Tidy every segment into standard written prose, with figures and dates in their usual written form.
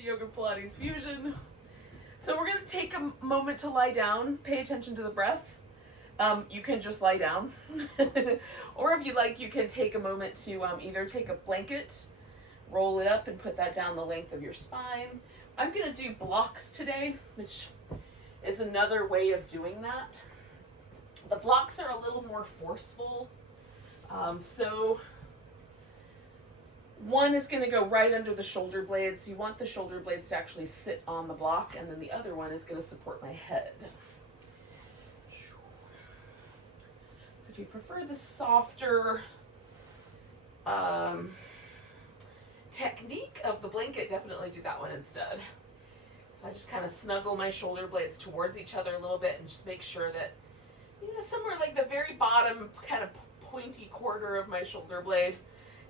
to Yoga Pilates Fusion. So we're going to take a moment to lie down, pay attention to the breath. You can just lie down. Or if you like, you can take a moment to either take a blanket, roll it up and put that down the length of your spine. I'm going to do blocks today, which is another way of doing that. The blocks are a little more forceful. So one is going to go right under the shoulder blades. You want the shoulder blades to actually sit on the block, and then the other one is going to support my head. So if you prefer the softer technique of the blanket, definitely do that one instead. So I just kind of snuggle my shoulder blades towards each other a little bit and just make sure that, somewhere like the very bottom kind of pointy quarter of my shoulder blade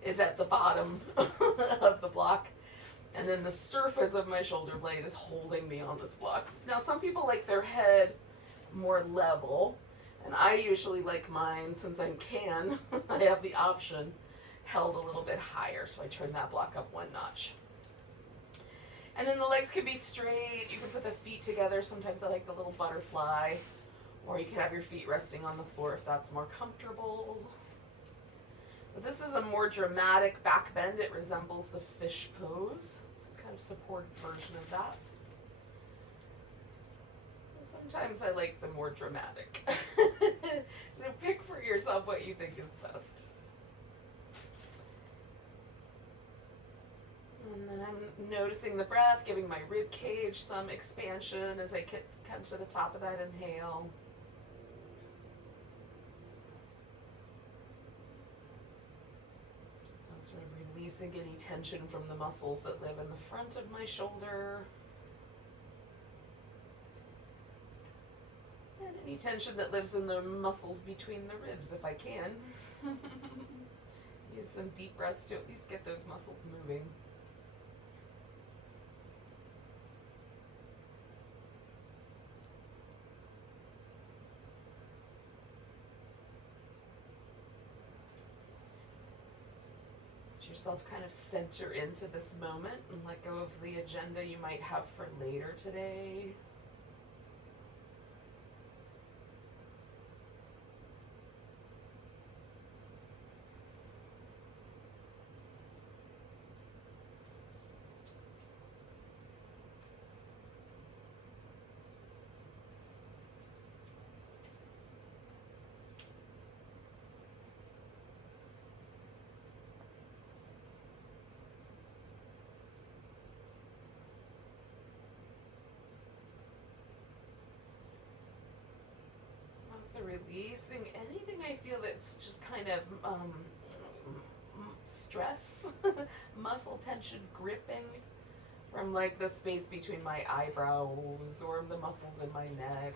is at the bottom of the block, and then the surface of my shoulder blade is holding me on this block. Now some people like their head more level, and I usually like mine, since I can, I have the option, held a little bit higher, so I turn that block up one notch. And then the legs can be straight. You can put the feet together. Sometimes I like the little butterfly, or you can have your feet resting on the floor if that's more comfortable. So this is a more dramatic back bend. It resembles the fish pose. It's some kind of supported version of that. And sometimes I like the more dramatic. So pick for yourself what you think is best. And then I'm noticing the breath, giving my rib cage some expansion as I come to the top of that inhale. Sort of releasing any tension from the muscles that live in the front of my shoulder. And any tension that lives in the muscles between the ribs if I can. Use some deep breaths to at least get those muscles moving. Yourself kind of center into this moment and let go of the agenda you might have for later today. So releasing anything I feel that's just kind of stress, muscle tension gripping from like the space between my eyebrows or the muscles in my neck.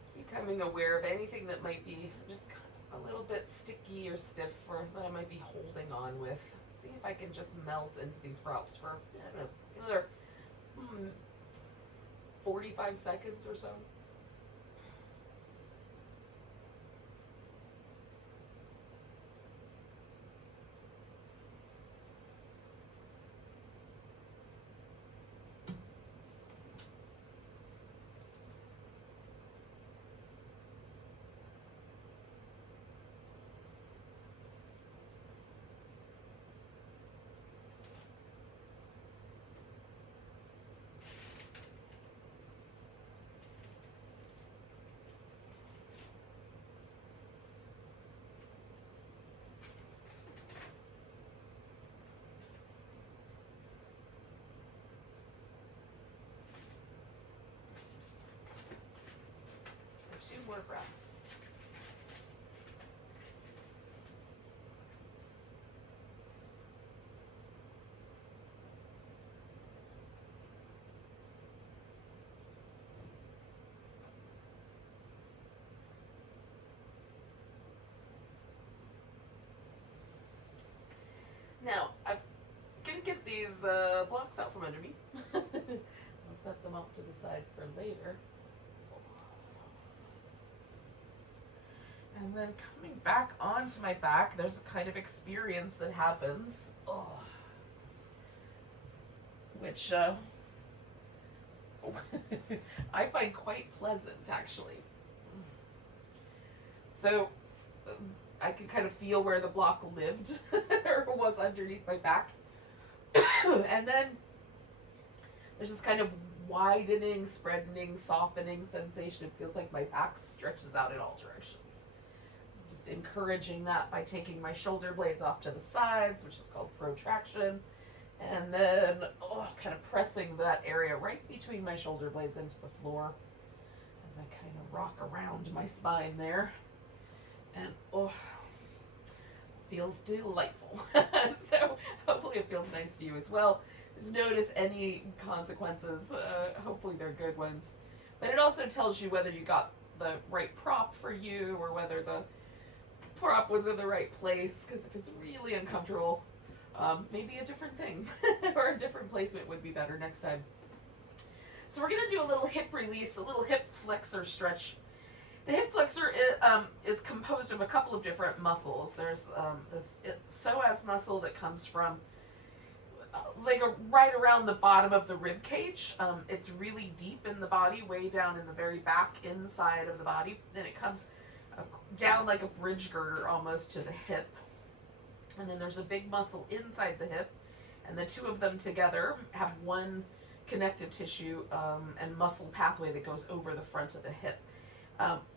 Just becoming aware of anything that might be just a little bit sticky or stiff, or that I might be holding on with. See if I can just melt into these props for, I don't know, another 45 seconds or so. Two more breaths. Now, I'm going to get these blocks out from under me. I'll set them off to the side for later. And then coming back onto my back, there's a kind of experience that happens. Oh. which I find quite pleasant, actually. So I could kind of feel where the block lived or was underneath my back. And then there's this kind of widening, spreading, softening sensation. It feels like my back stretches out in all directions. Just encouraging that by taking my shoulder blades off to the sides, which is called protraction. And then kind of pressing that area right between my shoulder blades into the floor as I kind of rock around my spine there. And feels delightful. So hopefully it feels nice to you as well. Just notice any consequences. Hopefully they're good ones. But it also tells you whether you got the right prop for you or whether the prop was in the right place. Because if it's really uncomfortable, maybe a different thing or a different placement would be better next time. So we're going to do a little hip release, a little hip flexor stretch. The hip flexor is composed of a couple of different muscles. There's this psoas muscle that comes from right around the bottom of the rib cage. It's really deep in the body, way down in the very back inside of the body. Then it comes down like a bridge girder almost to the hip. And then there's a big muscle inside the hip. And the two of them together have one connective tissue and muscle pathway that goes over the front of the hip.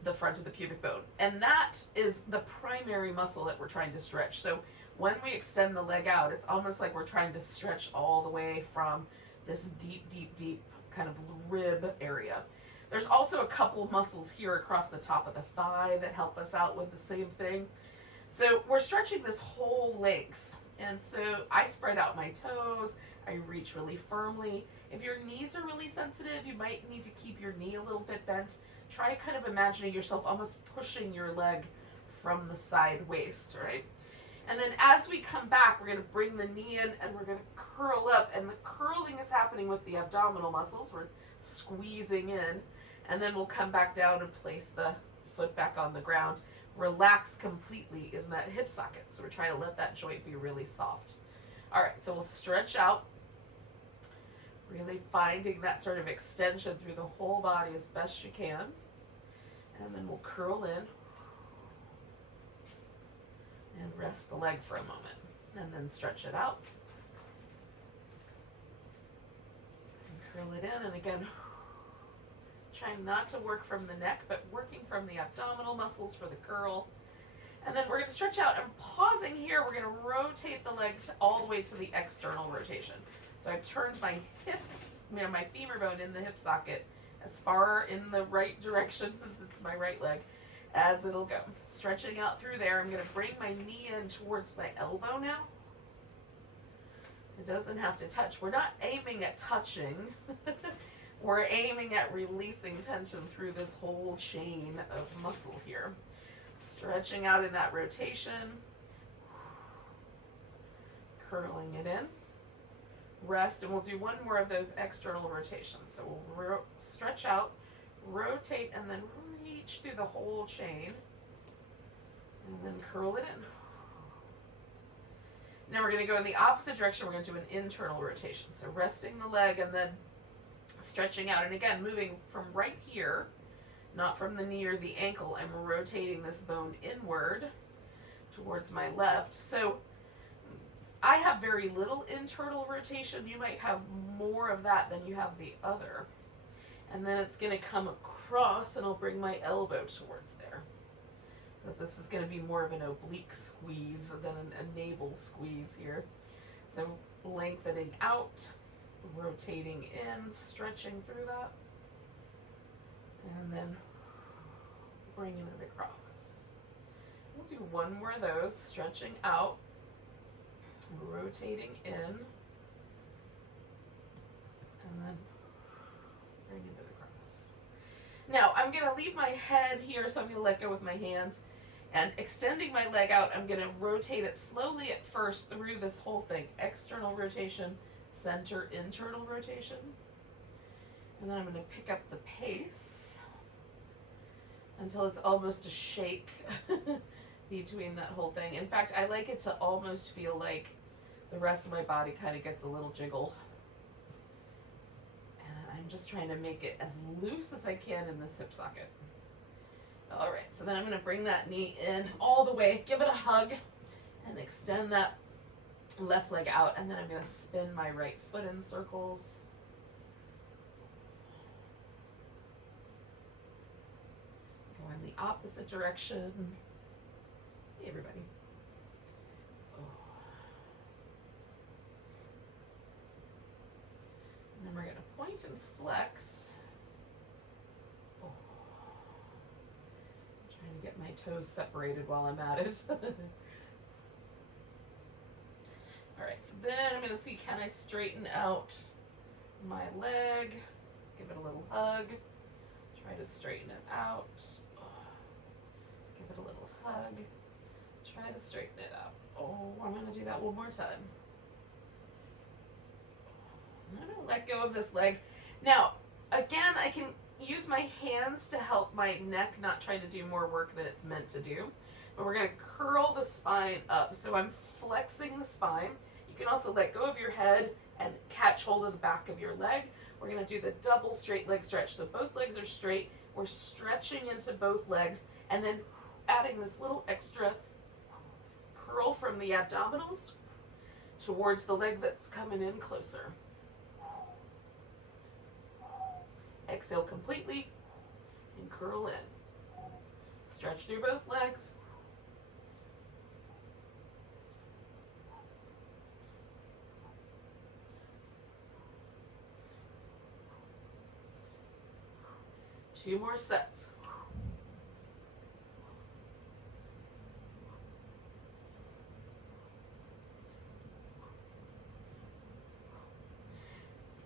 The front of the pubic bone. And that is the primary muscle that we're trying to stretch. So when we extend the leg out, it's almost like we're trying to stretch all the way from this deep, deep, deep kind of rib area. There's also a couple muscles here across the top of the thigh that help us out with the same thing. So we're stretching this whole length. And so I spread out my toes. I reach really firmly. If your knees are really sensitive, you might need to keep your knee a little bit bent. Try kind of imagining yourself almost pushing your leg from the side waist, right? And then as we come back, we're going to bring the knee in and we're going to curl up. And the curling is happening with the abdominal muscles. We're squeezing in. And then we'll come back down and place the foot back on the ground. Relax completely in that hip socket. So we're trying to let that joint be really soft. All right, so we'll stretch out. Really finding that sort of extension through the whole body as best you can. And then we'll curl in. And rest the leg for a moment. And then stretch it out. And curl it in. And again, trying not to work from the neck, but working from the abdominal muscles for the curl. And then we're going to stretch out. And pausing here, we're going to rotate the leg all the way to the external rotation. So I've turned my hip, my femur bone in the hip socket as far in the right direction, since it's my right leg, as it'll go. Stretching out through there. I'm going to bring my knee in towards my elbow now. It doesn't have to touch. We're not aiming at touching. We're aiming at releasing tension through this whole chain of muscle here. Stretching out in that rotation. Curling it in. Rest, and we'll do one more of those external rotations. So we'll stretch out, rotate, and then reach through the whole chain. And then curl it in. Now we're going to go in the opposite direction. We're going to do an internal rotation. So resting the leg and then stretching out. And again, moving from right here, not from the knee or the ankle. I'm rotating this bone inward towards my left. So I have very little internal rotation. You might have more of that than you have the other. And then it's going to come across, and I'll bring my elbow towards there. So this is going to be more of an oblique squeeze than a navel squeeze here. So lengthening out, rotating in, stretching through that. And then bringing it across. We'll do one more of those, stretching out, rotating in, and then bringing it across. Now I'm going to leave my head here, so I'm going to let go with my hands, and extending my leg out, I'm going to rotate it slowly at first through this whole thing. External rotation, center, internal rotation. And then I'm going to pick up the pace until it's almost a shake between that whole thing. In fact, I like it to almost feel like the rest of my body kind of gets a little jiggle. I'm just trying to make it as loose as I can in this hip socket. All right, so then I'm going to bring that knee in all the way, give it a hug, and extend that left leg out, and then I'm going to spin my right foot in circles. Go in the opposite direction. Hey, everybody. Oh. And then we're going to point and flex. Oh. I'm trying to get my toes separated while I'm at it. All right, so then I'm going to see, can I straighten out my leg? Give it a little hug. Try to straighten it out. Give it a little hug. Try to straighten it out. Oh, I'm going to do that one more time. I'm going to let go of this leg. Now, again, I can use my hands to help my neck not try to do more work than it's meant to do. But we're going to curl the spine up. So I'm flexing the spine. You can also let go of your head and catch hold of the back of your leg. We're going to do the double straight leg stretch. So both legs are straight. We're stretching into both legs and then adding this little extra curl from the abdominals towards the leg that's coming in closer. Exhale completely and curl in. Stretch through both legs. Two more sets.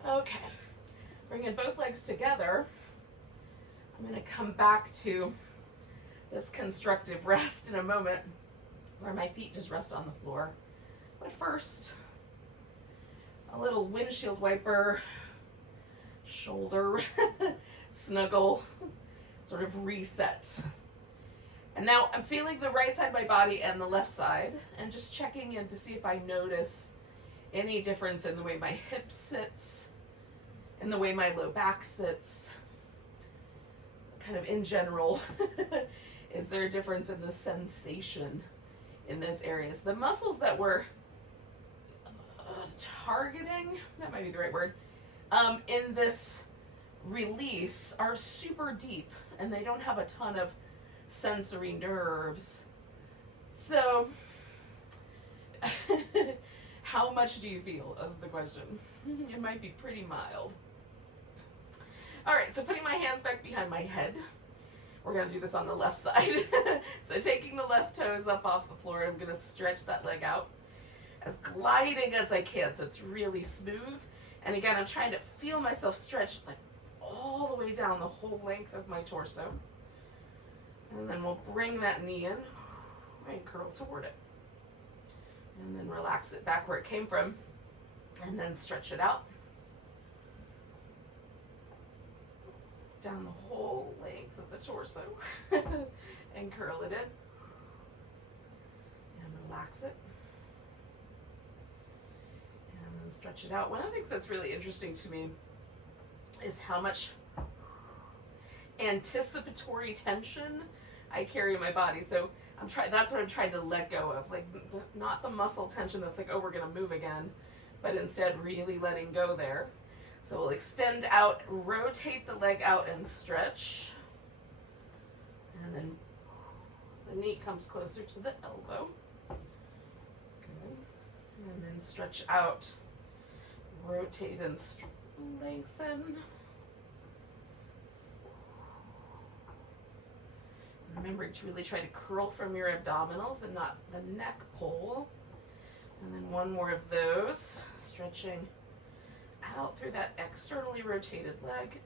Okay, bringing both legs together, I'm going to come back to this constructive rest in a moment where my feet just rest on the floor. But first, a little windshield wiper, shoulder snuggle, sort of reset. And now I'm feeling the right side of my body and the left side and just checking in to see if I notice any difference in the way my hip sits, in the way my low back sits, kind of in general. Is there a difference in the sensation in those areas? The muscles that we're targeting, that might be the right word, in this release are super deep and they don't have a ton of sensory nerves. So how much do you feel is the question. It might be pretty mild. All right, so putting my hands back behind my head. We're going to do this on the left side. So taking the left toes up off the floor, I'm going to stretch that leg out as gliding as I can so it's really smooth. And again, I'm trying to feel myself stretch like all the way down the whole length of my torso. And then we'll bring that knee in and curl toward it. And then relax it back where it came from. And then stretch it out. Down the whole length of the torso. And curl it in. And relax it. And then stretch it out. One of the things that's really interesting to me is how much anticipatory tension I carry in my body. So that's what I'm trying to let go of. Like, not the muscle tension that's like, oh, we're going to move again, but instead really letting go there. So we'll extend out, rotate the leg out and stretch. And then the knee comes closer to the elbow. Good. And then stretch out, rotate and lengthen. Remember to really try to curl from your abdominals and not the neck pull. And then one more of those, stretching out through that externally rotated leg.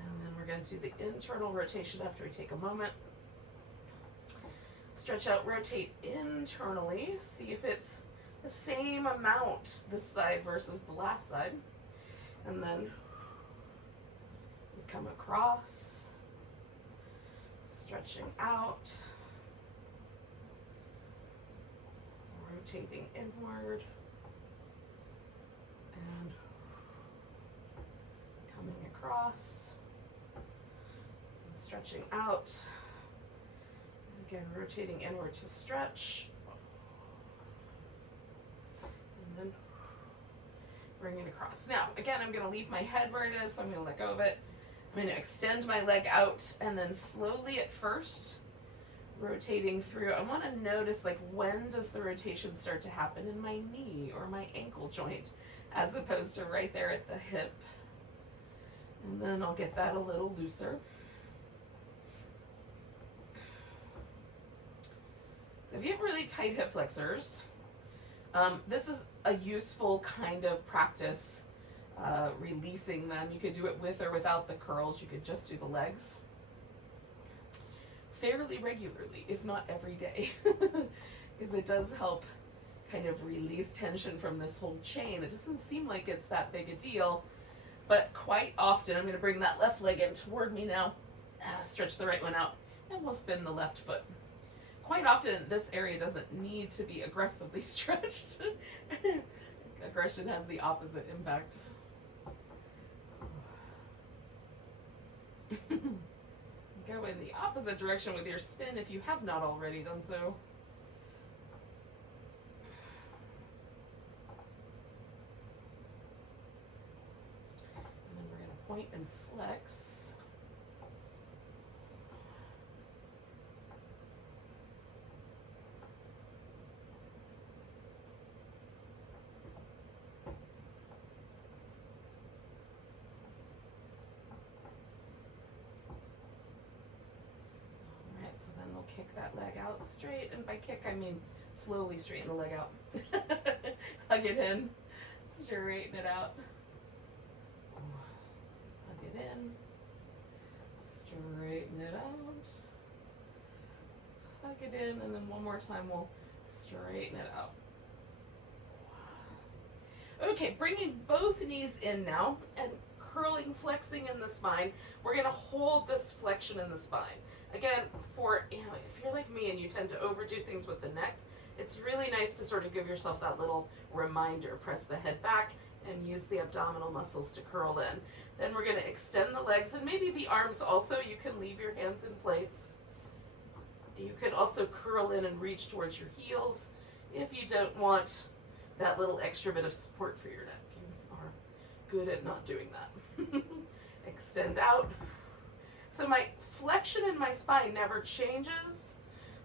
And then we're going to do the internal rotation after we take a moment. Stretch out, rotate internally. See if it's the same amount this side versus the last side. And then come across, stretching out, rotating inward, across. Stretching out. Again, rotating inward to stretch. And then bring it across. Now, again, I'm going to leave my head where it is, so I'm going to let go of it. I'm going to extend my leg out, and then slowly at first, rotating through. I want to notice, like, when does the rotation start to happen in my knee or my ankle joint, as opposed to right there at the hip. And then I'll get that a little looser. So if you have really tight hip flexors, this is a useful kind of practice, releasing them. You could do it with or without the curls. You could just do the legs fairly regularly, if not every day, because it does help kind of release tension from this whole chain. It doesn't seem like it's that big a deal, but quite often, I'm going to bring that left leg in toward me now, stretch the right one out, and we'll spin the left foot. Quite often, this area doesn't need to be aggressively stretched. Aggression has the opposite impact. Go in the opposite direction with your spin if you have not already done so. And then we're going to point and flex. Kick that leg out straight, and by kick I mean slowly straighten the leg out. Hug it in, straighten it out. Hug it in, straighten it out. Hug it in, and then one more time we'll straighten it out. Okay, bringing both knees in now and curling, flexing in the spine. We're going to hold this flexion in the spine. Again, if you're like me and you tend to overdo things with the neck, it's really nice to sort of give yourself that little reminder. Press the head back and use the abdominal muscles to curl in. Then we're going to extend the legs and maybe the arms also. You can leave your hands in place. You can also curl in and reach towards your heels if you don't want that little extra bit of support for your neck. You are good at not doing that. Extend out. So my flexion in my spine never changes.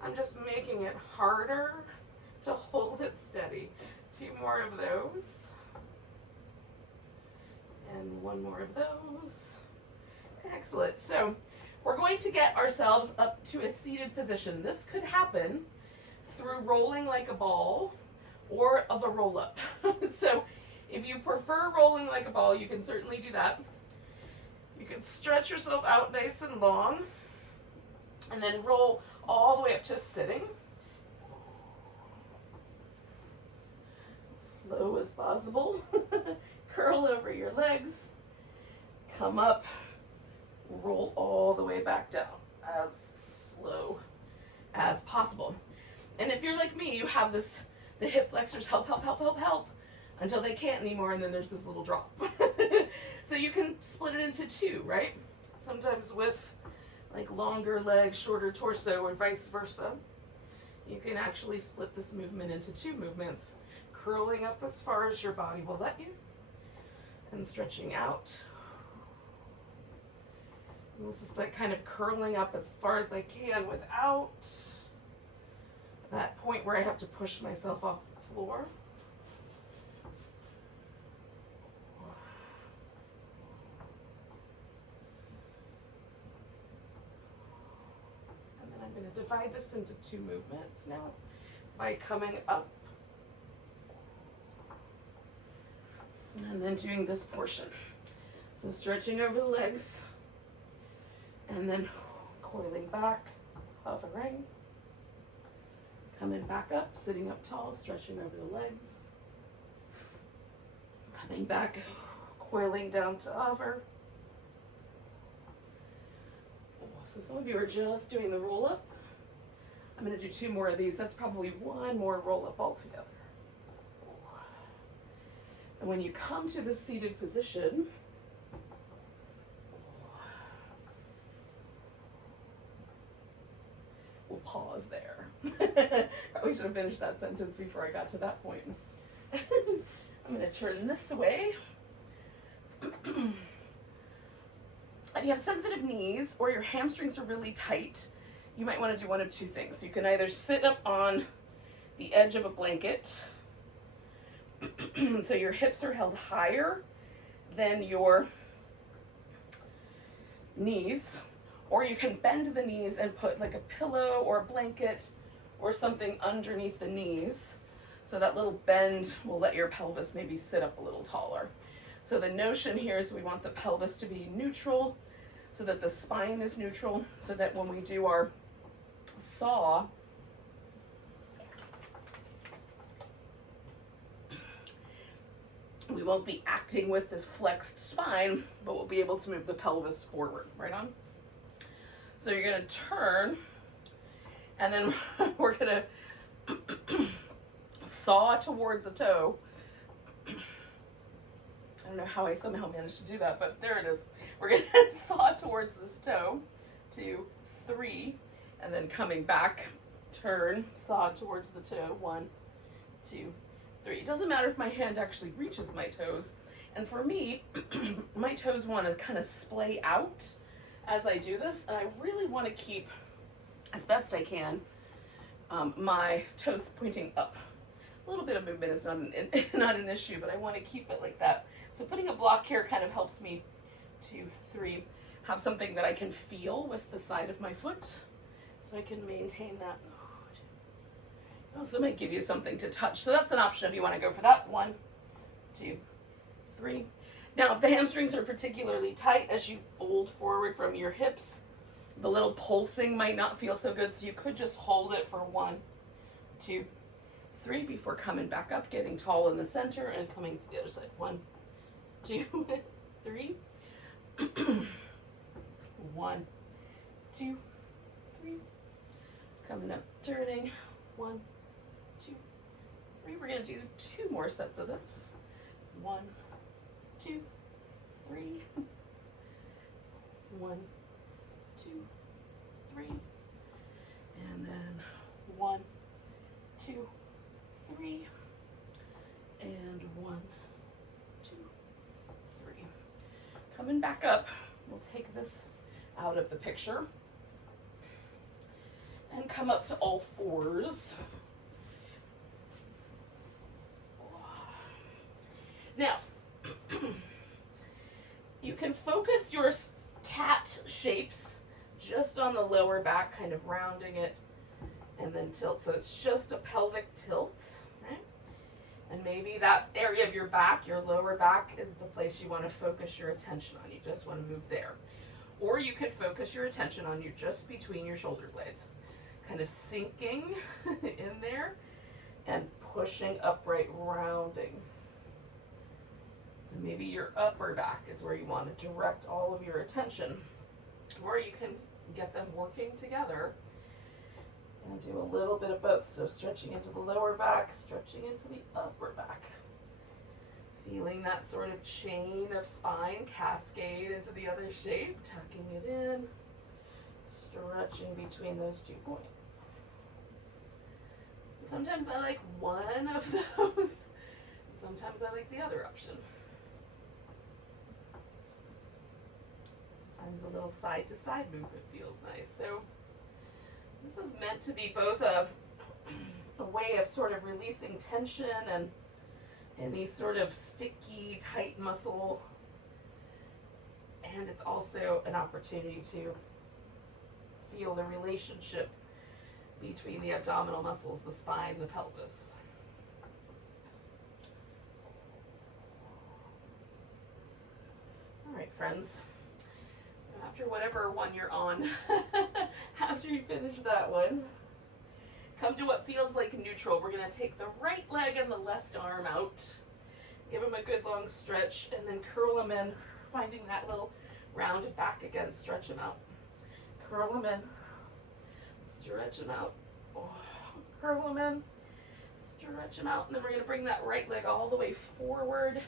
I'm just making it harder to hold it steady. 2 more of those. And 1 more of those. Excellent. So we're going to get ourselves up to a seated position. This could happen through rolling like a ball or of a roll-up. So if you prefer rolling like a ball, you can certainly do that. You can stretch yourself out nice and long and then roll all the way up to sitting. Slow as possible. Curl over your legs. Come up. Roll all the way back down as slow as possible. And if you're like me, you have this, the hip flexors help until they can't anymore, and then there's this little drop. So you can split it into 2, right? Sometimes with like longer legs, shorter torso, or vice versa. You can actually split this movement into 2 movements, curling up as far as your body will let you, and stretching out. And this is that kind of curling up as far as I can without that point where I have to push myself off the floor. I'm going to divide this into 2 movements now by coming up and then doing this portion. So stretching over the legs and then coiling back, hovering, coming back up, sitting up tall, stretching over the legs, coming back, coiling down to hover. So some of you are just doing the roll up. I'm going to do 2 more of these. That's probably 1 more roll up altogether. And when you come to the seated position, pause there. Probably should have finished that sentence before I got to that point. I'm going to turn this away. If you have sensitive knees or your hamstrings are really tight, you might want to do one of two things. You can either sit up on the edge of a blanket, so your hips are held higher than your knees, or you can bend the knees and put like a pillow or a blanket or something underneath the knees, so that little bend will let your pelvis maybe sit up a little taller. So the notion here is we want the pelvis to be neutral so that the spine is neutral, so that when we do our saw, we won't be acting with this flexed spine, but we'll be able to move the pelvis forward, right on? So you're gonna turn, and then we're gonna saw towards a toe. I don't know how I somehow managed to do that, but there it is. We're gonna saw towards this toe, 2, 3, and then coming back, turn, saw towards the toe, 1, 2, 3. It doesn't matter if my hand actually reaches my toes. And for me, my toes want to kind of splay out as I do this, and I really want to keep, as best I can, my toes pointing up. A little bit of movement is not an issue, but I want to keep it like that. So putting a block here kind of helps me 2, 3, have something that I can feel with the side of my foot, so I can maintain that. It also might give you something to touch, so that's an option if you want to go for that. 1, 2, 3. Now, if the hamstrings are particularly tight as you fold forward from your hips, the little pulsing might not feel so good, so you could just hold it for 1, 2, 3 before coming back up, getting tall in the center and coming to the other side. 1, 2, 3. 1, 2, 3. Coming up, turning. 1, 2, 3. We're going to do 2 more sets of this. 1, 2, 3. 1, 2, 3. And then 1, 2, 3. And 1, 2, 3. Coming back up, we'll take this out of the picture and come up to all fours. Now, you can focus your cat shapes just on the lower back, kind of rounding it and then tilt. So it's just a pelvic tilt, right? And maybe that area of your back, your lower back, is the place you want to focus your attention on. You just want to move there. Or you could focus your attention on just between your shoulder blades, kind of sinking in there and pushing upright, rounding. And maybe your upper back is where you want to direct all of your attention. Or you can get them working together and do a little bit of both. So stretching into the lower back, stretching into the upper back. Feeling that sort of chain of spine cascade into the other shape, tucking it in, stretching between those 2 points. Sometimes I like one of those, sometimes I like the other option. Sometimes a little side to side movement feels nice. So this is meant to be both a way of sort of releasing tension and these sort of sticky, tight muscle. And it's also an opportunity to feel the relationship between the abdominal muscles, the spine, the pelvis. All right, friends. So after whatever one you're on, after you finish that one, come to what feels like neutral. We're going to take the right leg and the left arm out. Give them a good long stretch and then curl them in, finding that little rounded back again. Stretch them out. Curl them in. Stretch them out. Oh, curl them in. Stretch them out. And then we're going to bring that right leg all the way forward.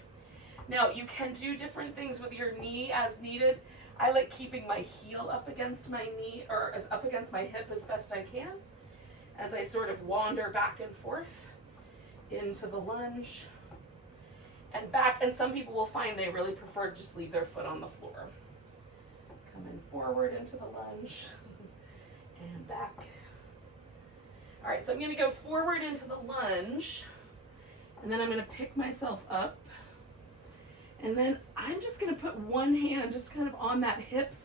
Now, you can do different things with your knee as needed. I like keeping my heel up against my knee, or as up against my hip as best I can, as I sort of wander back and forth into the lunge and back. And some people will find they really prefer to just leave their foot on the floor. Coming forward into the lunge and back. All right, so I'm going to go forward into the lunge, and then I'm going to pick myself up, and then I'm just going to put one hand just kind of on that hip.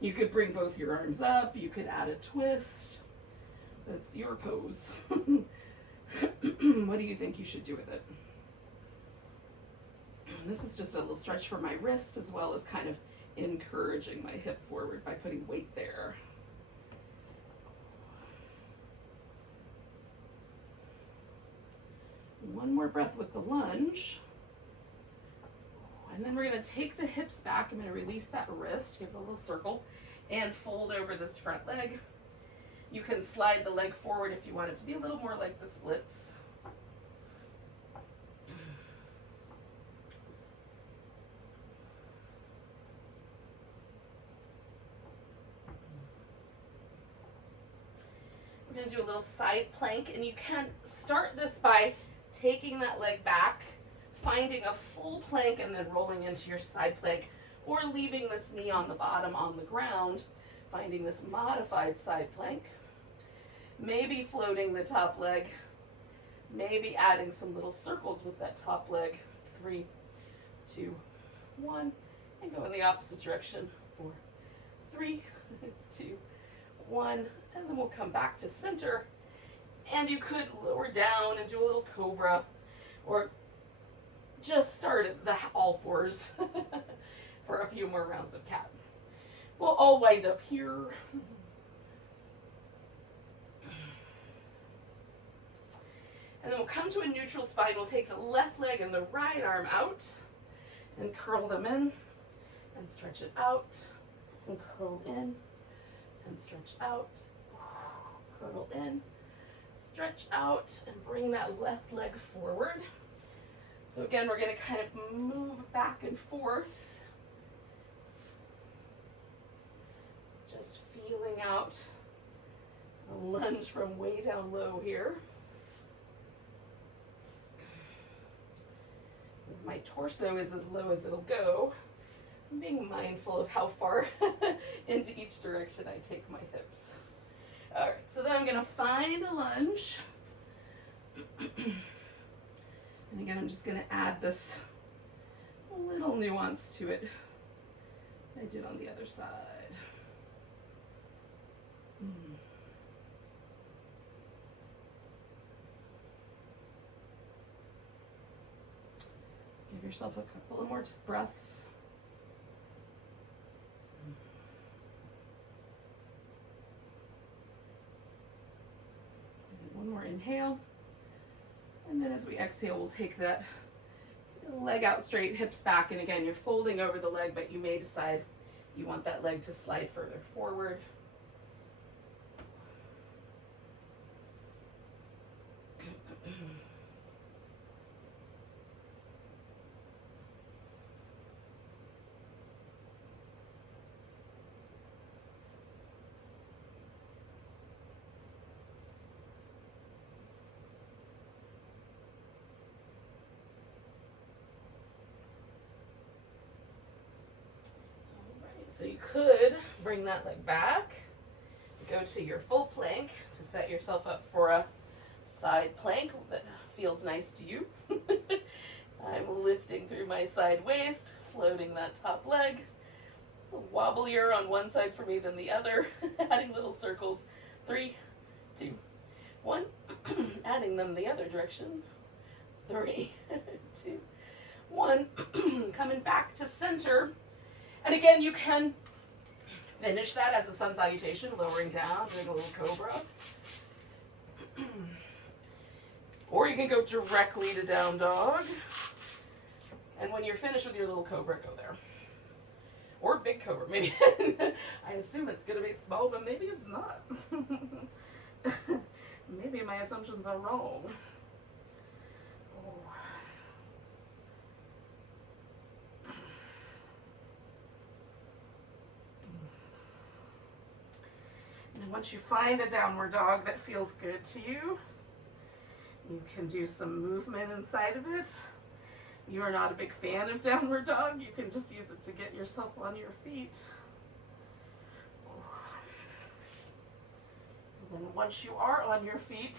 You could bring both your arms up, you could add a twist, so it's your pose. What do you think you should do with it? And this is just a little stretch for my wrist, as well as kind of encouraging my hip forward by putting weight there. One more breath with the lunge. And then we're going to take the hips back. I'm going to release that wrist, give it a little circle, and fold over this front leg. You can slide the leg forward if you want it to be a little more like the splits. We're going to do a little side plank, and you can start this by taking that leg back, finding a full plank, and then rolling into your side plank, or leaving this knee on the bottom on the ground, finding this modified side plank, maybe floating the top leg, maybe adding some little circles with that top leg. 3, 2, 1, and go in the opposite direction. 4, 3, 2, 1, and then we'll come back to center. And you could lower down and do a little cobra, or just start at the all fours for a few more rounds of cat. We'll all wind up here. And then we'll come to a neutral spine. We'll take the left leg and the right arm out and curl them in and stretch it out and curl in and stretch out, curl in, stretch out, and bring that left leg forward. So again, we're going to kind of move back and forth, just feeling out a lunge from way down low here. Since my torso is as low as it'll go, I'm being mindful of how far into each direction I take my hips. All right, so then I'm going to find a lunge. And again, I'm just going to add this little nuance to it I did on the other side. Give yourself a couple of more breaths. One more inhale. And then as we exhale, we'll take that leg out straight, hips back. And again, you're folding over the leg, but you may decide you want that leg to slide further forward. So you could bring that leg back, go to your full plank to set yourself up for a side plank that feels nice to you. I'm lifting through my side waist, floating that top leg. It's a wobblier on one side for me than the other, adding little circles. 3, 2, 1, adding them the other direction. 3, 2, 1, coming back to center. And again, you can finish that as a sun salutation, lowering down, doing a little cobra. Or you can go directly to down dog. And when you're finished with your little cobra, go there. Or big cobra, maybe. I assume it's going to be small, but maybe it's not. Maybe my assumptions are wrong. Once you find a downward dog that feels good to you, you can do some movement inside of it. If you are not a big fan of downward dog, you can just use it to get yourself on your feet. And then once you are on your feet,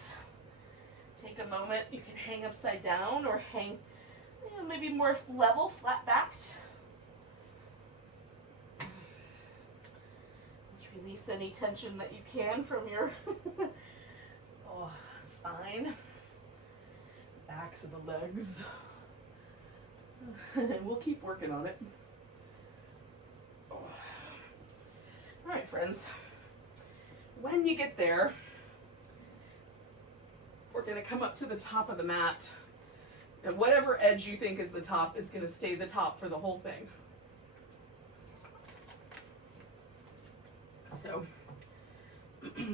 take a moment. You can hang upside down or hang maybe more level, flat-backed. Just release any tension that you can from your spine, backs of the legs. And we'll keep working on it. All right, friends. When you get there, we're going to come up to the top of the mat. And whatever edge you think is the top is going to stay the top for the whole thing. So,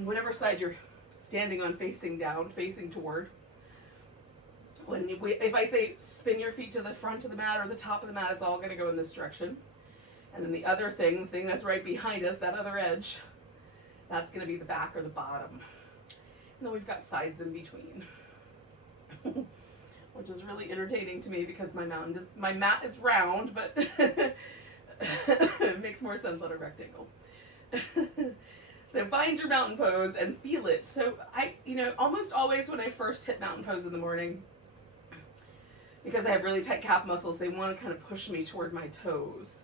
whatever side you're standing on, facing down, facing toward. If I say spin your feet to the front of the mat or the top of the mat, it's all going to go in this direction. And then the other thing, the thing that's right behind us, that other edge, that's going to be the back or the bottom. And then we've got sides in between. Which is really entertaining to me because my mat is round, but it makes more sense on a rectangle. So find your mountain pose and feel it. So almost always when I first hit mountain pose in the morning, because I have really tight calf muscles, they want to kind of push me toward my toes.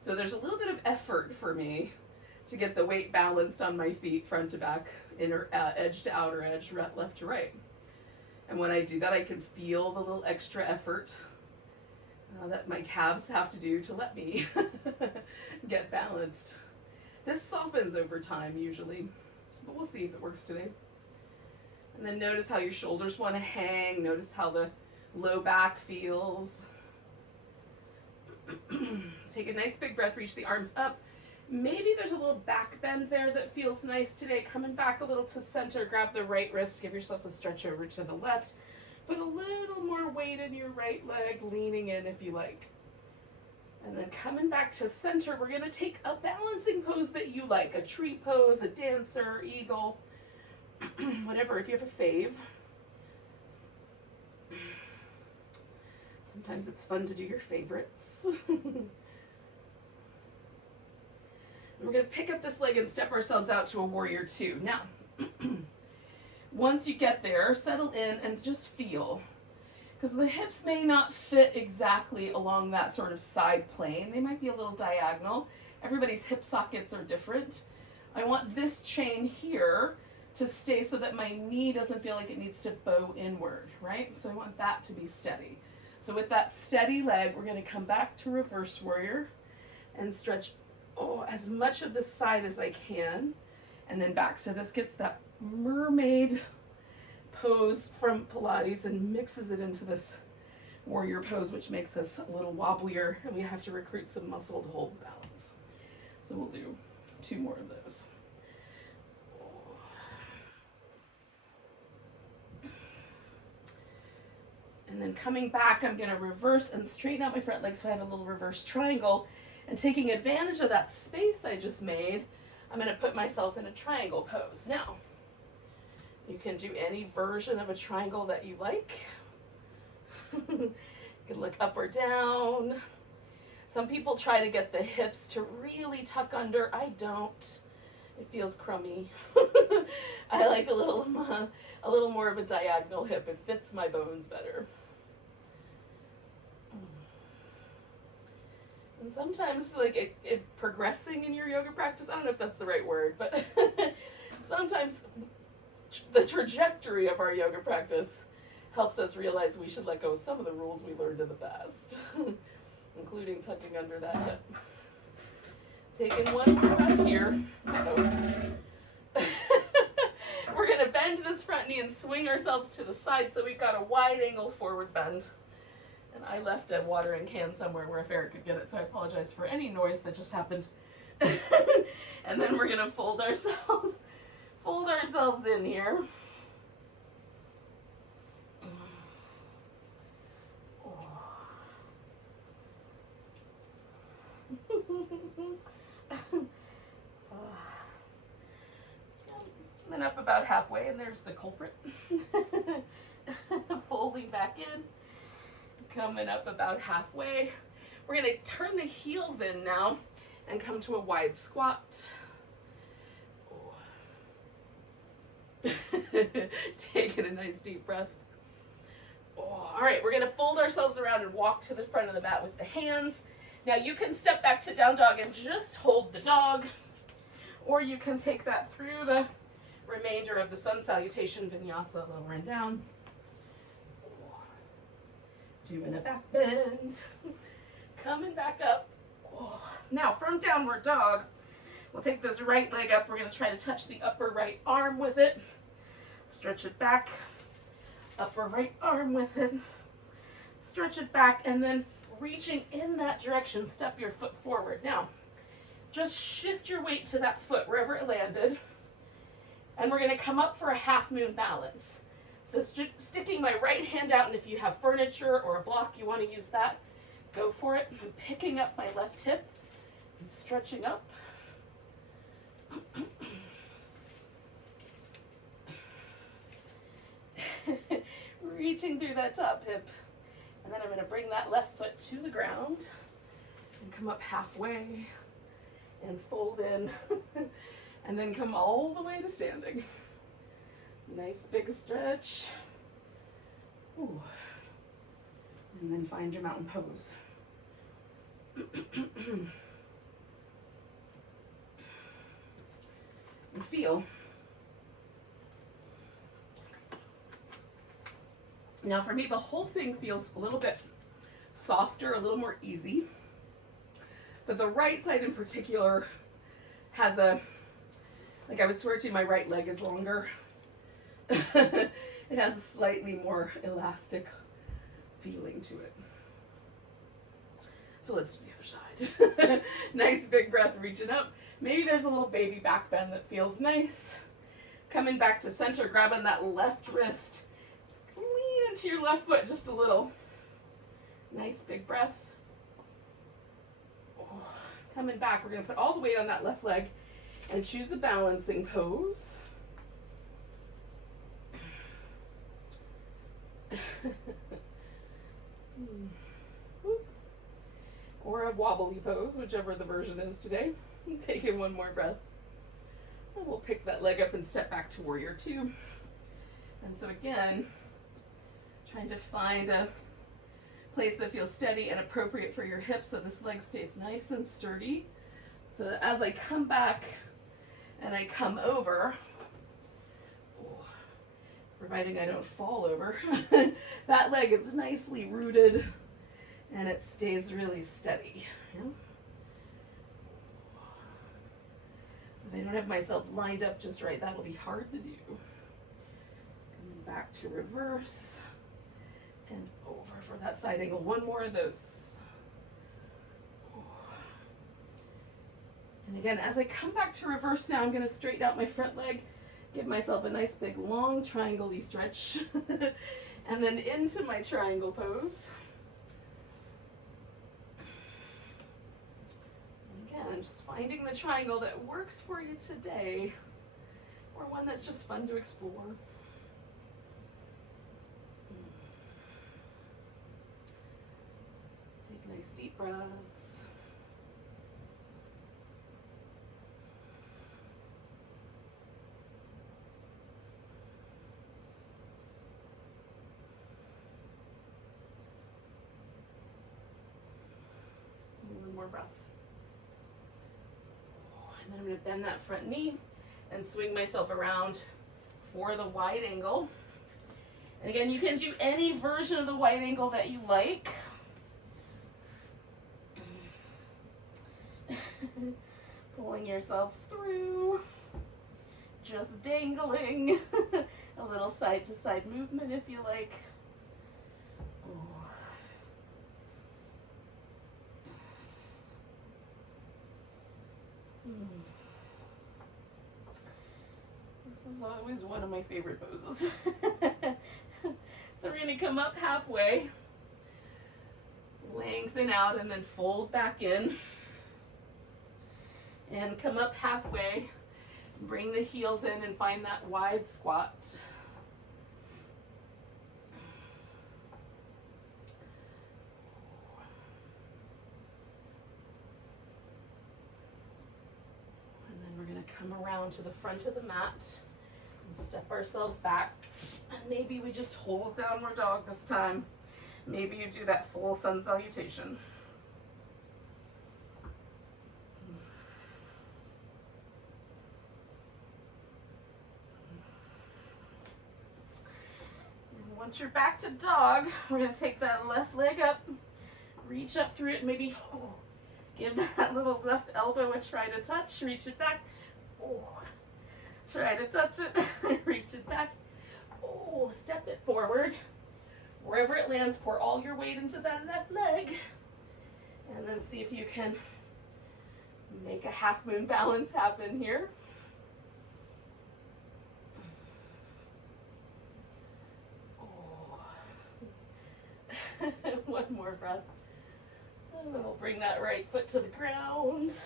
So there's a little bit of effort for me to get the weight balanced on my feet, front to back, inner edge to outer edge, left to right. And when I do that, I can feel the little extra effort that my calves have to do to let me get balanced. This softens over time usually, but we'll see if it works today. And then notice how your shoulders want to hang. Notice how the low back feels. Take a nice big breath, reach the arms up. Maybe there's a little back bend there that feels nice today. Coming back a little to center, grab the right wrist, give yourself a stretch over to the left. Put a little more weight in your right leg, leaning in if you like. And then coming back to center, we're gonna take a balancing pose that you like, a tree pose, a dancer, eagle, whatever, if you have a fave. Sometimes it's fun to do your favorites. We're going to pick up this leg and step ourselves out to a warrior two. Now, once you get there, settle in and just feel. Because the hips may not fit exactly along that sort of side plane. They might be a little diagonal. Everybody's hip sockets are different. I want this chain here to stay so that my knee doesn't feel like it needs to bow inward, right? So I want that to be steady. So with that steady leg, we're going to come back to reverse warrior and stretch as much of this side as I can, and then back. So this gets that mermaid pose from Pilates and mixes it into this warrior pose, which makes us a little wobblier, and we have to recruit some muscle to hold the balance. So we'll do 2 more of those. And then coming back, I'm going to reverse and straighten out my front leg so I have a little reverse triangle. And taking advantage of that space I just made, I'm going to put myself in a triangle pose. Now, you can do any version of a triangle that you like. You can look up or down. Some people try to get the hips to really tuck under. I don't. It feels crummy. I like a little more of a diagonal hip. It fits my bones better. And sometimes, like, it progressing in your yoga practice, I don't know if that's the right word, but sometimes the trajectory of our yoga practice helps us realize we should let go of some of the rules we learned in the past, including tucking under that hip. Taking one more breath here. We're going to bend this front knee and swing ourselves to the side so we've got a wide angle forward bend. And I left a watering can somewhere where if Eric could get it, so I apologize for any noise that just happened. And then we're going to fold ourselves in here. then up about halfway, and there's the culprit. Folding back in, coming up about halfway. We're gonna turn the heels in now and come to a wide squat. Taking a nice deep breath. All right, we're gonna fold ourselves around and walk to the front of the mat with the hands. Now you can step back to down dog and just hold the dog, or you can take that through the remainder of the sun salutation vinyasa, lower and down. Doing a back bend. Coming back up. Now from downward dog, we'll take this right leg up. We're gonna try to touch the upper right arm with it. Stretch it back. Upper right arm with it. Stretch it back, and then reaching in that direction, step your foot forward. Now, just shift your weight to that foot wherever it landed, and we're gonna come up for a half moon balance. So sticking my right hand out, and if you have furniture or a block, you wanna use that, go for it. I'm picking up my left hip and stretching up. Reaching through that top hip. And then I'm going to bring that left foot to the ground and come up halfway and fold in and then come all the way to standing. Nice big stretch. Ooh. And then find your mountain pose. And feel. Now for me, the whole thing feels a little bit softer, a little more easy. But the right side in particular has a, like I would swear to you, my right leg is longer. It has a slightly more elastic feeling to it. So let's do the other side. Nice big breath, reaching up. Maybe there's a little baby back bend that feels nice. Coming back to center, grabbing that left wrist. Lean into your left foot just a little. Nice big breath. Coming back, we're going to put all the weight on that left leg and choose a balancing pose. Or a wobbly pose, whichever the version is today. Take in one more breath. And we'll pick that leg up and step back to warrior two. And so again, trying to find a place that feels steady and appropriate for your hips so this leg stays nice and sturdy. So that as I come back and I come over, providing I don't fall over, that leg is nicely rooted and it stays really steady. Yeah? So if I don't have myself lined up just right, that'll be hard to do. Coming back to reverse and over for that side angle. One more of those. And again, as I come back to reverse now, I'm going to straighten out my front leg, give myself a nice big long triangle-y stretch, and then into my triangle pose. And again, just finding the triangle that works for you today, or one that's just fun to explore. Take nice deep breaths. One more breath. And then I'm going to bend that front knee and swing myself around for the wide angle. And again, you can do any version of the wide angle that you like. Pulling yourself through, just dangling. A little side to side movement if you like. This is always one of my favorite poses. So we're going to come up halfway, lengthen out, and then fold back in. And come up halfway, Bring the heels in and find that wide squat. And then we're going to come around to the front of the mat and step ourselves back. And maybe we just hold downward dog this time. Maybe you do that full sun salutation. And once you're back to dog, we're going to take that left leg up, reach up through it, maybe give that little left elbow a try to touch, reach it back. Try to touch it, reach it back. Step it forward. Wherever it lands, pour all your weight into that left leg. And then see if you can make a half moon balance happen here. One more breath. And then we'll bring that right foot to the ground.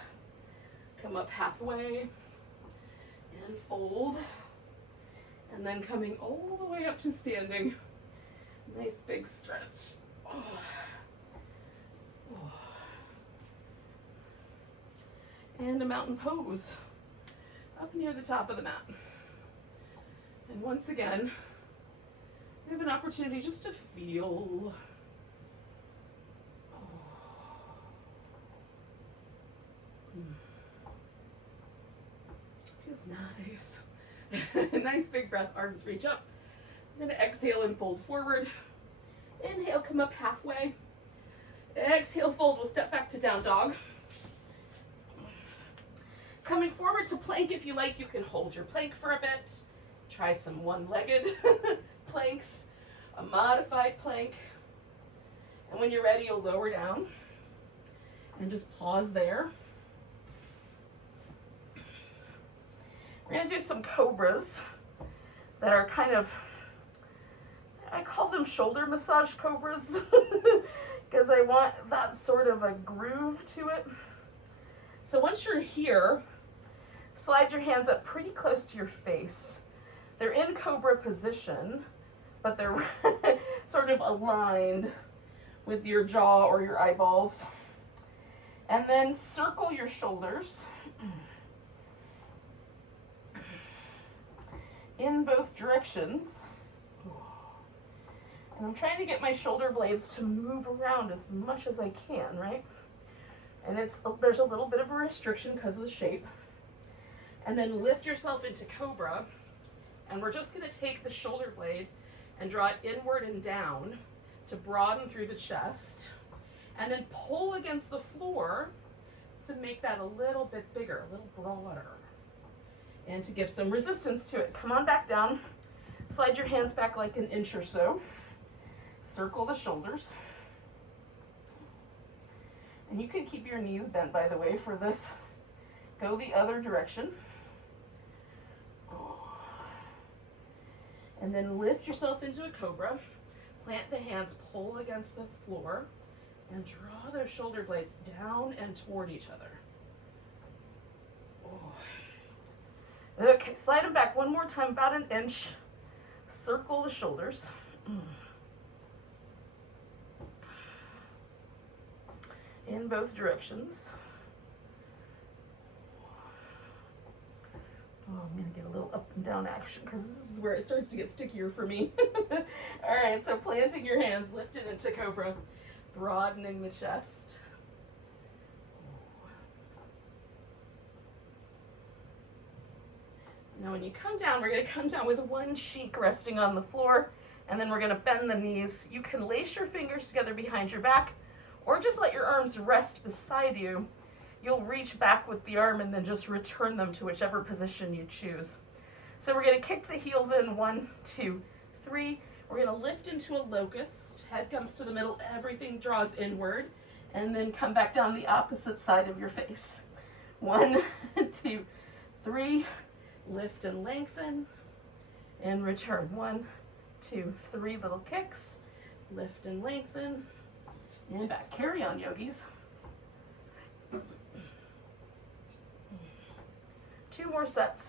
Come up halfway and fold. And then coming all the way up to standing. Nice big stretch. And a mountain pose up near the top of the mat. And once again, we have an opportunity just to feel. Feels nice. Nice big breath, arms reach up. I'm going to exhale and fold forward. Inhale, come up halfway. Exhale, fold. We'll step back to down dog. Coming forward to plank if you like. You can hold your plank for a bit. Try some one-legged planks, a modified plank. And when you're ready, you'll lower down and just pause there. We're going to do some Cobras that are kind of, I call them shoulder massage Cobras because I want that sort of a groove to it. So once you're here, slide your hands up pretty close to your face. They're in Cobra position, but they're sort of aligned with your jaw or your eyeballs. And then circle your shoulders in both directions. And I'm trying to get my shoulder blades to move around as much as I can, right? And there's a little bit of a restriction because of the shape. And then lift yourself into Cobra. And we're just going to take the shoulder blade and draw it inward and down to broaden through the chest. And then pull against the floor to make that a little bit bigger, a little broader. And to give some resistance to it. Come on back down. Slide your hands back like an inch or so. Circle the shoulders. And you can keep your knees bent, by the way, for this. Go the other direction. And then lift yourself into a Cobra. Plant the hands, pull against the floor, and draw those shoulder blades down and toward each other. Okay, slide them back one more time, about an inch. Circle the shoulders. In both directions. Oh, I'm going to get a little up and down action because this is where it starts to get stickier for me. All right, so planting your hands, lifted into Cobra, broadening the chest. Now when you come down, we're going to come down with one cheek resting on the floor, and then we're going to bend the knees. You can lace your fingers together behind your back, or just let your arms rest beside you. You'll reach back with the arm and then just return them to whichever position you choose. So we're going to kick the heels in, 1, 2, 3. We're going to lift into a locust. Head comes to the middle, everything draws inward, and then come back down the opposite side of your face. 1, 2, 3. Lift and lengthen, and return. 1, 2, 3 little kicks. Lift and lengthen, and back. Carry on, yogis. 2 more sets.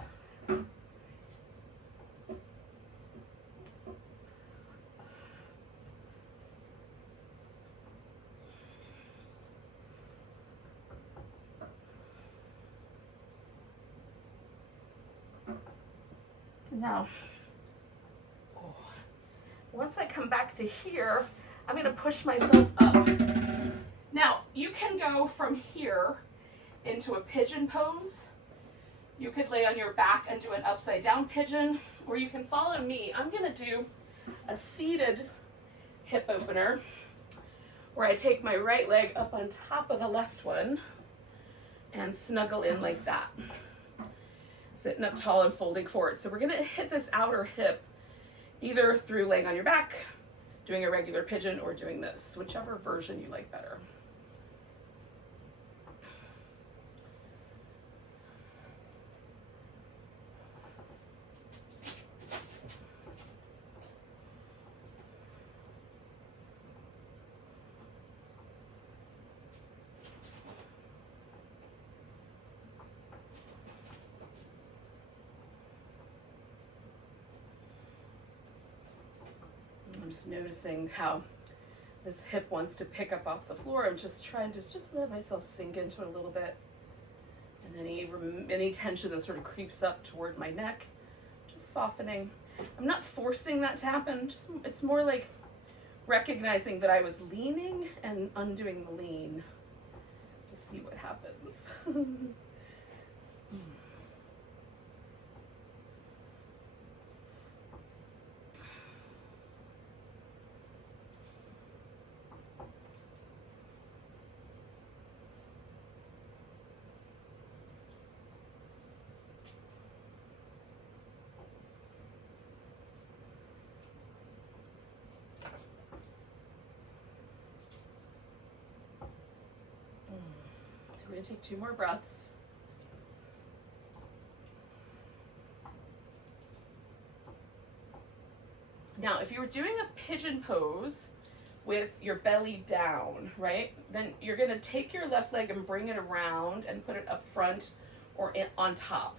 Now, once I come back to here, I'm going to push myself up. Now, you can go from here into a pigeon pose. You could lay on your back and do an upside down pigeon, or you can follow me. I'm going to do a seated hip opener where I take my right leg up on top of the left one and snuggle in like that. Sitting up tall and folding forward. So we're going to hit this outer hip either through laying on your back, doing a regular pigeon, or doing this, whichever version you like better. I'm just noticing how this hip wants to pick up off the floor. I'm just trying to just let myself sink into it a little bit. And any tension that sort of creeps up toward my neck, just softening. I'm not forcing that to happen. It's more like recognizing that I was leaning and undoing the lean to see what happens. We're going to take 2 more breaths. Now, if you were doing a pigeon pose with your belly down, right, then you're going to take your left leg and bring it around and put it up front or on top.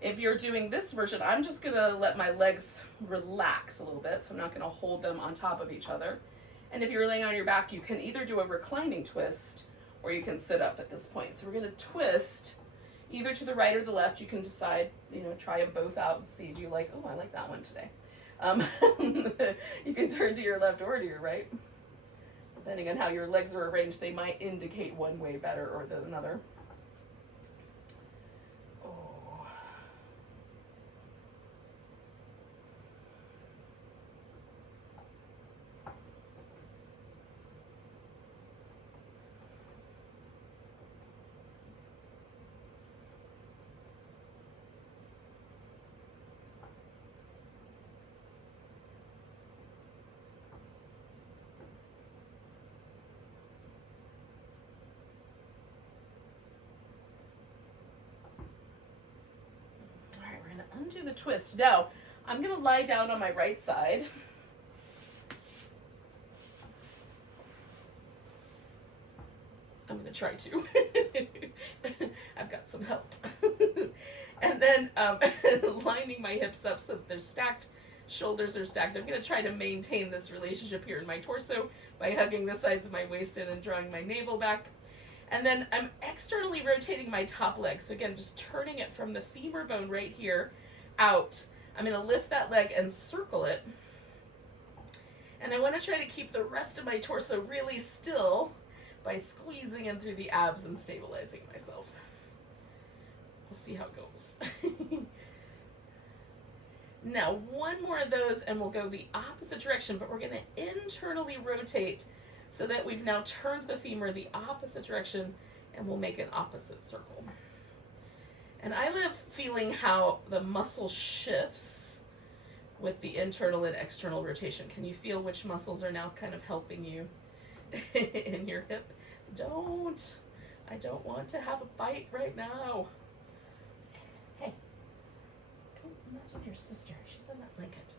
If you're doing this version, I'm just going to let my legs relax a little bit, so I'm not going to hold them on top of each other. And if you're laying on your back, you can either do a reclining twist or you can sit up at this point. So we're going to twist either to the right or the left. You can decide, try them both out and see. Do you like, I like that one today. You can turn to your left or to your right. Depending on how your legs are arranged, they might indicate one way better or than another. Undo the twist. Now, I'm going to lie down on my right side. I'm going to try to. I've got some help. And then lining my hips up so that they're stacked, shoulders are stacked. I'm going to try to maintain this relationship here in my torso by hugging the sides of my waist in and drawing my navel back. And then I'm externally rotating my top leg. So again, just turning it from the femur bone right here out. I'm going to lift that leg and circle it. And I want to try to keep the rest of my torso really still by squeezing in through the abs and stabilizing myself. We'll see how it goes. Now, one more of those and we'll go the opposite direction, but we're going to internally rotate so that we've now turned the femur the opposite direction and we'll make an opposite circle. And I love feeling how the muscle shifts with the internal and external rotation. Can you feel which muscles are now kind of helping you in your hip? I don't want to have a fight right now. Hey, go mess with your sister. She's in that blanket.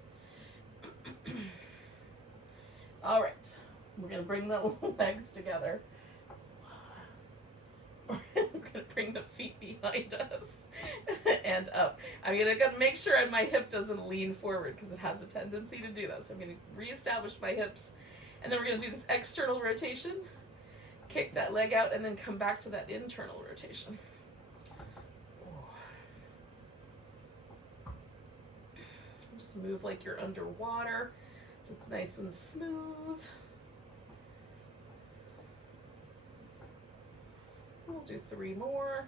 All right. We're going to bring the legs together. We're going gonna bring the feet behind us and up. I'm gonna make sure my hip doesn't lean forward because it has a tendency to do that. So I'm gonna reestablish my hips, and then we're gonna do this external rotation, kick that leg out, and then come back to that internal rotation. Just move like you're underwater, so it's nice and smooth. We'll do 3 more.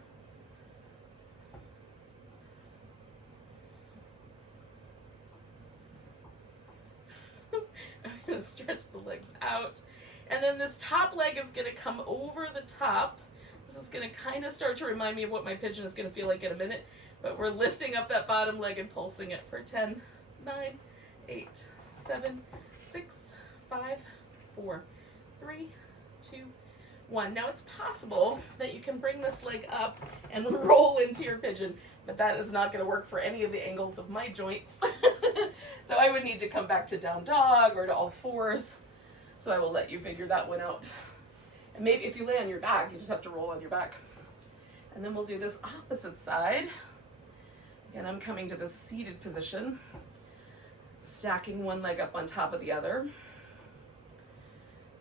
I'm gonna stretch the legs out. And then this top leg is gonna come over the top. This is gonna kind of start to remind me of what my pigeon is gonna feel like in a minute, but we're lifting up that bottom leg and pulsing it for 10, 9, 8, 7, 6, 5, 4, 3, 2, 1. Now it's possible that you can bring this leg up and roll into your pigeon, but that is not going to work for any of the angles of my joints. So I would need to come back to down dog or to all fours. So I will let you figure that one out. And maybe if you lay on your back, you just have to roll on your back. And then we'll do this opposite side. Again, I'm coming to this seated position, stacking one leg up on top of the other.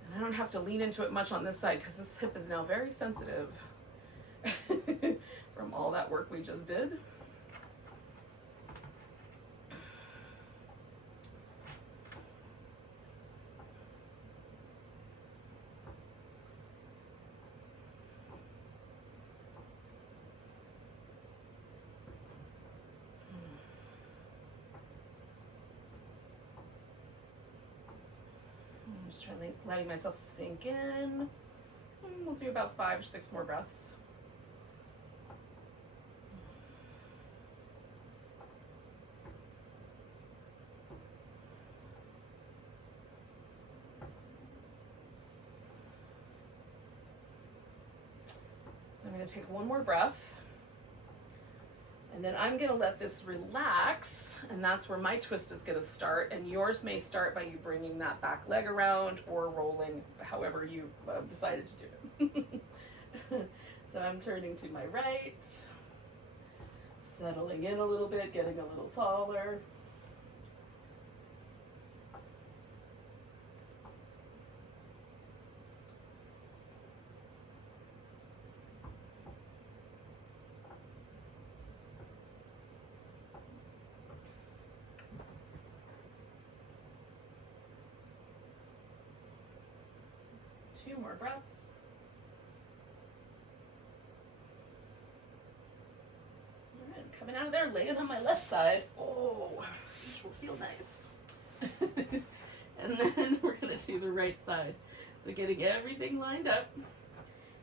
And I don't have to lean into it much on this side because this hip is now very sensitive from all that work we just did. I'm just trying to letting myself sink in. We'll do about 5 or 6 more breaths. So I'm going to take one more breath. And then I'm going to let this relax, and that's where my twist is going to start, and yours may start by you bringing that back leg around or rolling, however you decided to do it. So I'm turning to my right, settling in a little bit, getting a little taller. Two more breaths. All right, coming out of there, laying on my left side. Oh, which will feel nice. And then we're going to do the right side. So getting everything lined up,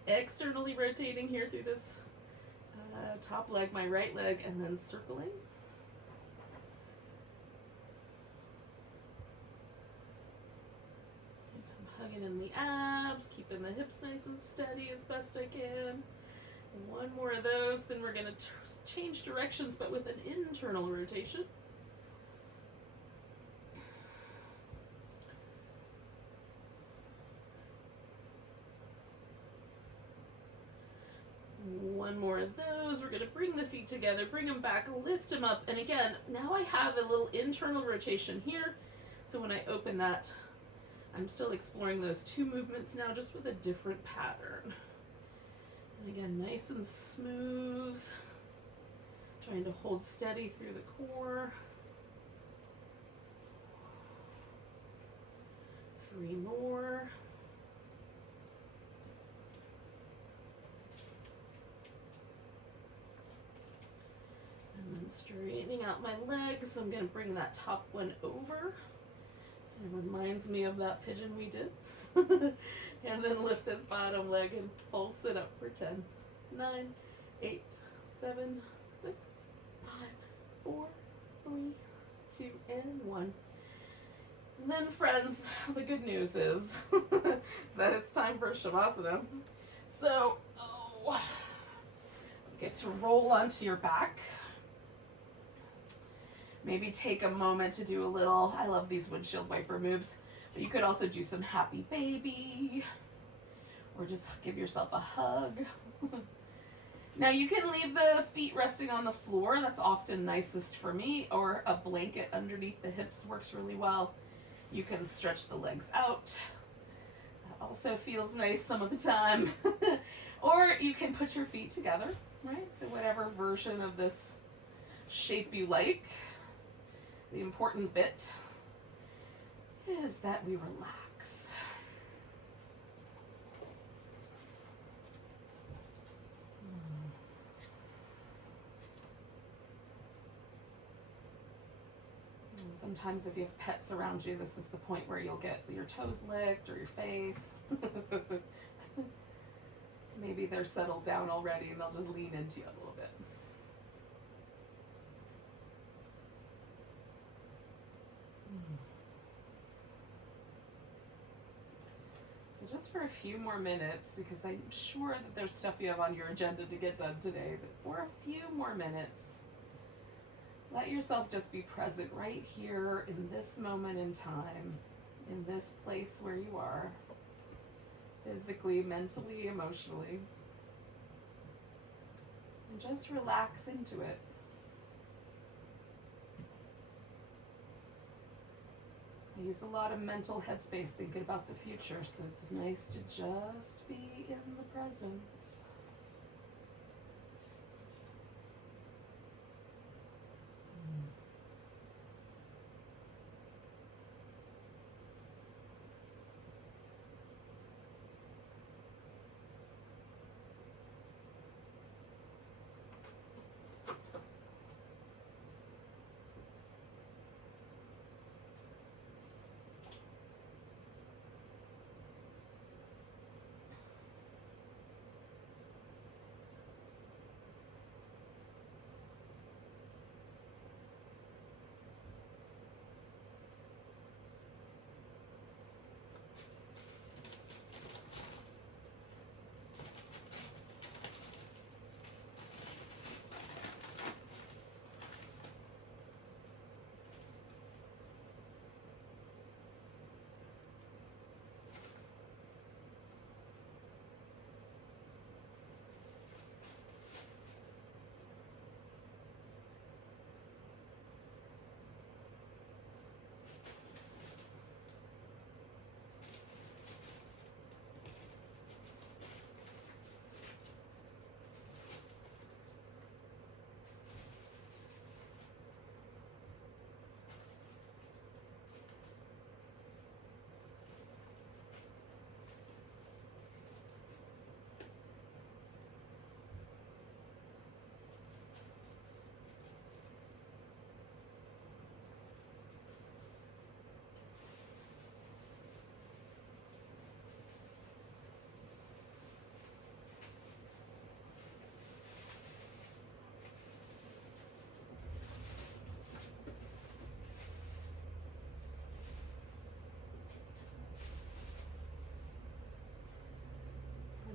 externally rotating here through this top leg, my right leg, and then circling. Hugging in the abs, keeping the hips nice and steady as best I can. And one more of those, then we're going to change directions, but with an internal rotation. One more of those. We're going to bring the feet together, bring them back, lift them up. And again, now I have a little internal rotation here. So when I open that, I'm still exploring those 2 movements now, just with a different pattern. And again, nice and smooth. Trying to hold steady through the core. 3 more. And then straightening out my legs. I'm going to bring that top one over. It reminds me of that pigeon we did. And then lift this bottom leg and pulse it up for 10, 9, 8, 7, 6, 5, 4, 3, 2, and 1. And then, friends, the good news is that it's time for Shavasana. So, get to roll onto your back. Maybe take a moment to do a little, I love these windshield wiper moves, but you could also do some happy baby, or just give yourself a hug. Now you can leave the feet resting on the floor. That's often nicest for me, or a blanket underneath the hips works really well. You can stretch the legs out. That also feels nice some of the time. Or you can put your feet together, right? So whatever version of this shape you like. The important bit is that we relax. And sometimes if you have pets around you, this is the point where you'll get your toes licked or your face. Maybe they're settled down already and they'll just lean into you a little bit. So just for a few more minutes, because I'm sure that there's stuff you have on your agenda to get done today, but for a few more minutes, let yourself just be present right here in this moment in time, in this place where you are, physically, mentally, emotionally, and just relax into it. I use a lot of mental headspace thinking about the future, so it's nice to just be in the present.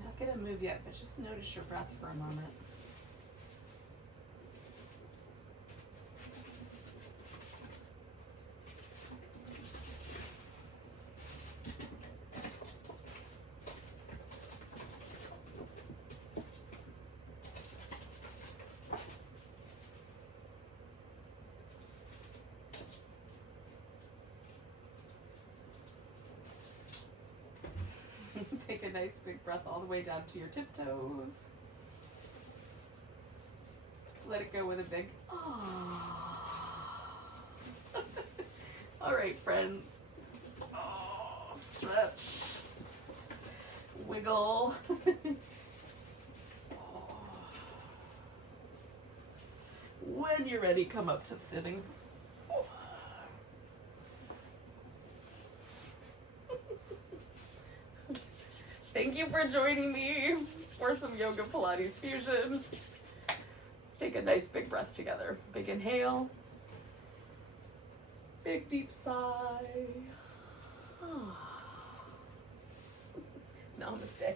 Not gonna move yet, but just notice your breath for a moment. Take a nice big breath all the way down to your tiptoes. Let it go with a big ah. All right, friends. Oh, stretch. Wiggle. When you're ready, come up to sitting. Thank you for joining me for some yoga Pilates fusion. Let's take a nice big breath together. Big inhale. Big deep sigh. Namaste.